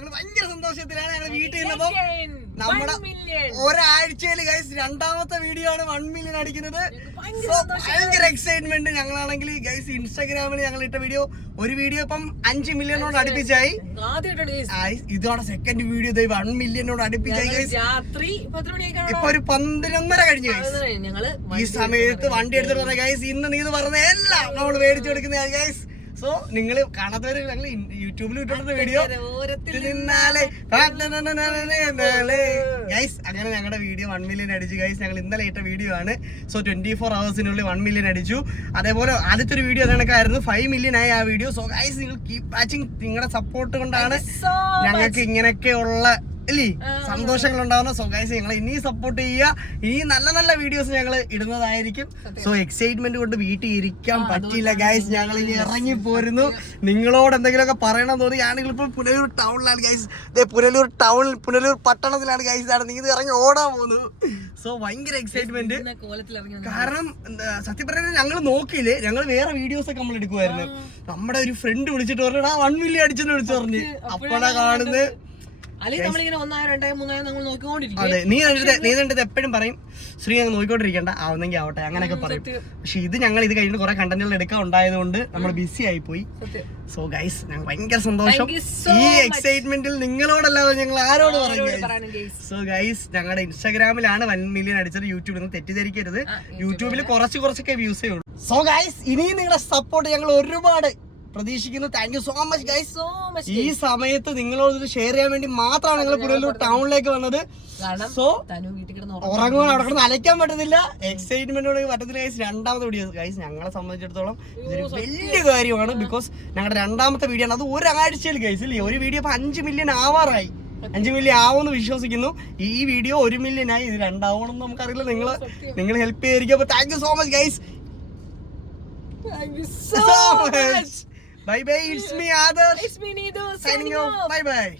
ഞങ്ങൾ ഭയങ്കര സന്തോഷത്തിലാണ്. ഞങ്ങൾ വീട്ടിൽ നിന്നപ്പോ നമ്മുടെ ഒരാഴ്ചയിൽ ഗൈസ് രണ്ടാമത്തെ വീഡിയോ ആണ് 1 മില്യൺ അടിക്കുന്നത്. ഭയങ്കര എക്സൈറ്റ്മെന്റ്. ഞങ്ങളാണെങ്കിൽ ഗൈസ് ഇൻസ്റ്റാഗ്രാമിൽ ഞങ്ങൾ ഇട്ട വീഡിയോ ഒരു വീഡിയോ ഇപ്പം 5 മില്യണോട് അടുപ്പിച്ചായി. ഇതോടെ സെക്കൻഡ് വീഡിയോ 1 മില്യണോട് അടുപ്പിച്ചായി ഗൈസ്. ഇപ്പൊ ഒരു 11:30 കഴിഞ്ഞു ഗൈസ്. ഈ സമയത്ത് വണ്ടി എടുത്തിട്ട് പറഞ്ഞ ഗൈസ് ഇന്ന് നീ പറഞ്ഞ എല്ലാം നമ്മൾ മേടിച്ചു കൊടുക്കുന്ന ഗൈസ്. സോ നിങ്ങൾ കാണാത്തവര് ഞങ്ങൾ യൂട്യൂബിൽ ഇട്ടിട്ടുള്ള വീഡിയോ ഗൈസ്. അങ്ങനെ ഞങ്ങളുടെ വീഡിയോ 1 മില്യൺ അടിച്ചു ഗൈസ്. ഞങ്ങൾ ഇന്നലെ ഇട്ട വീഡിയോ ആണ്. സോ 24 hours-നുള്ളിൽ 1 മില്യൺ അടിച്ചു. അതേപോലെ ആദ്യത്തെ ഒരു വീഡിയോ കണക്കായിരുന്നു 5 മില്യൺ ആയി ആ വീഡിയോ. സോ ഗൈസ് നിങ്ങൾ കീപ് വാച്ചിങ്. നിങ്ങളുടെ സപ്പോർട്ട് കൊണ്ടാണ് ഞങ്ങൾക്ക് ഇങ്ങനെയൊക്കെയുള്ള സന്തോഷങ്ങൾ ഉണ്ടാവുന്ന. സോ ഗൈസ് ഞങ്ങൾ ഇനി സപ്പോർട്ട് ചെയ്യുക. ഇനി നല്ല നല്ല വീഡിയോസ് ഞങ്ങൾ ഇടുന്നതായിരിക്കും. സോ എക്സൈറ്റ്മെന്റ് കൊണ്ട് വീട്ടിൽ ഇരിക്കാൻ പറ്റില്ല ഗൈസ്. ഞങ്ങൾ ഇനി ഇറങ്ങി പോരുന്നു. നിങ്ങളോട് എന്തെങ്കിലുമൊക്കെ പറയണം തോന്നി. ഞാനെങ്കിൽ ഇപ്പോൾ പുനലൂർ ടൗണിലാണ് ഗൈസ്. പുനലൂർ പട്ടണത്തിലാണ് ഗൈസ്. നിങ്ങൾ ഇറങ്ങി ഓടാൻ പോകുന്നു. സോ ഭയങ്കര എക്സൈറ്റ്മെന്റ്. കാരണം സത്യം പറഞ്ഞാൽ ഞങ്ങൾ നോക്കിയില്ലേ, ഞങ്ങൾ വേറെ വീഡിയോസ് ഒക്കെ നമ്മൾ എടുക്കുമായിരുന്നു. നമ്മുടെ ഒരു ഫ്രണ്ട് വിളിച്ചിട്ട് പറഞ്ഞു 1 മില്യൺ അടിച്ചെന്ന് വിളിച്ചു പറഞ്ഞു. അപ്പോഴാണ് കാണുന്നത്. അതെ, നീ കണ്ടിട്ട് എപ്പോഴും പറയും ശ്രീ അങ്ങ് നോക്കിക്കൊണ്ടിരിക്കണ്ട, ആവുന്നെങ്കിൽ ആവട്ടെ അങ്ങനെയൊക്കെ പറയും. പക്ഷെ ഇത് ഞങ്ങൾ ഇത് കഴിഞ്ഞിട്ട് കുറെ കണ്ടന്റുകൾ എടുക്കാൻ ഉണ്ടായതുകൊണ്ട് നമ്മൾ ബിസി ആയി പോയി. സോ ഗൈസ് ഞങ്ങൾ ഭയങ്കര സന്തോഷം. ഈ എക്സൈറ്റ്മെന്റിൽ നിങ്ങളോടല്ലാതെ ഞങ്ങൾ ആരോട് പറഞ്ഞു. സോ ഗൈസ് ഞങ്ങളുടെ ഇൻസ്റ്റാഗ്രാമിലാണ് 1 മില്യൺ അടിച്ചത്. യൂട്യൂബിൽ നിന്ന് തെറ്റിദ്ധരിക്കരുത്. യൂട്യൂബിൽ കുറച്ചൊക്കെ വ്യൂസേ ഉള്ളൂ. സോ ഗൈസ് ഇനിയും നിങ്ങളുടെ സപ്പോർട്ട് ഞങ്ങൾ ഒരുപാട് പ്രതീക്ഷിക്കുന്നു. Thank you so much guys. ഈ സമയത്ത് നിങ്ങളോട് ഷെയർ ചെയ്യാൻ വേണ്ടി മാത്രമാണ് ഞങ്ങൾ പുനലൂർ ടൗണിലേക്ക് വന്നത്. സോ ഉറങ്ങുവാൻ അവിടെ കിടന്ന് അലയ്ക്കാൻ പറ്റുന്നില്ല. എക്സൈറ്റ്മെന്റോട് പറ്റത്തില്ല ഗൈസ്. രണ്ടാമത്തെ വീഡിയോ ഗൈസ് ഞങ്ങളെ സംബന്ധിച്ചിടത്തോളം ഇതൊരു വലിയ കാര്യമാണ്. ബിക്കോസ് ഞങ്ങളുടെ രണ്ടാമത്തെ വീഡിയോ ആണ്. അത് ഒരാഴ്ചയിൽ ഗൈസ് ഇല്ലേ, ഒരു വീഡിയോ ഇപ്പൊ 5 മില്യൺ ആവാറായി. 5 മില്യൺ ആവുമെന്ന് വിശ്വസിക്കുന്നു. ഈ വീഡിയോ 1 മില്യൺ ആയി. ഇത് രണ്ടാവണമെന്ന് നമുക്കറിയില്ല. നിങ്ങൾ ഹെൽപ്പ് ചെയ്തിരിക്കും. അപ്പൊ thank you so much guys. Bye bye. It's me Adarsh. It's me Nidu. Signing off. Bye bye.